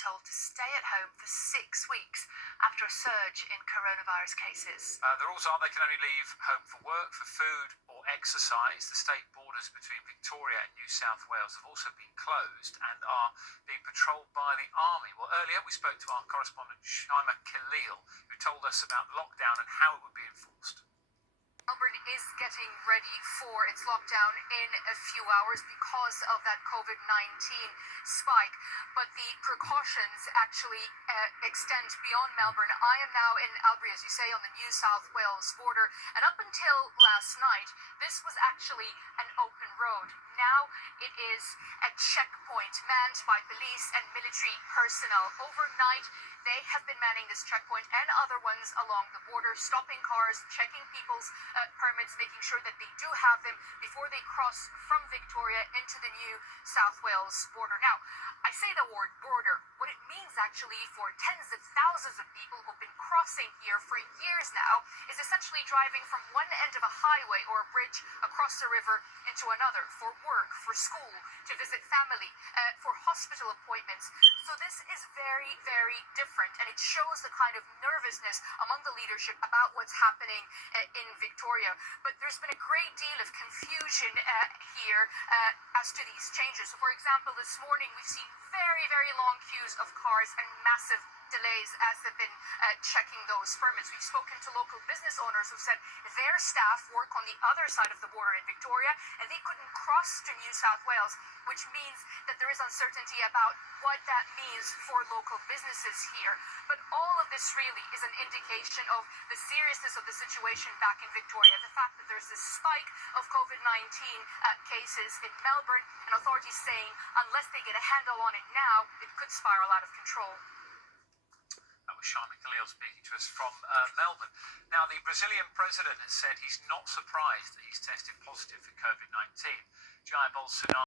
told to stay at home for 6 weeks after a surge in coronavirus cases. The rules are they can only leave home for work, for food or exercise. The state borders between Victoria and New South Wales have also been closed and are being patrolled by the army. Well, earlier we spoke to our correspondent Shaima Khalil, who told us about the lockdown and how it would be enforced. Melbourne is getting ready for its lockdown in a few hours because of that COVID-19 spike. But the precautions actually extend beyond Melbourne. I am now in Albury, as you say, on the New South Wales border. And up until last night, this was actually an open road. Now it is a checkpoint manned by police and military personnel. Overnight, they have been manning this checkpoint and other ones along the border, stopping cars, checking people's permits, making sure that they do have them before they cross from Victoria into the New South Wales border. Now, I say the word border. What it means actually for tens of thousands of people who've been crossing here for years now is essentially driving from one end of a highway or a bridge across the river into another for work, for school, to visit family, for hospital appointments. So this is very, very different, and it shows the kind of nervousness among the leadership about what's happening in Victoria. But there's been a great deal of confusion here as to these changes. So, for example, this morning we've seen very, very long queues of cars and massive delays as they've been checking those permits. We've spoken to local business owners who said their staff work on the other side of the border in Victoria and they couldn't cross to New South Wales, which means that there is uncertainty about what that means for local businesses here. But all of this really is an indication of the seriousness of the situation back in Victoria. The fact that there's this spike of COVID-19 cases in Melbourne, and authorities saying unless they get a handle on it now, it could spiral out of control. That was Shaima Khalil speaking to us from Melbourne. Now, the Brazilian president has said he's not surprised that he's tested positive for COVID-19. Jair Bolsonaro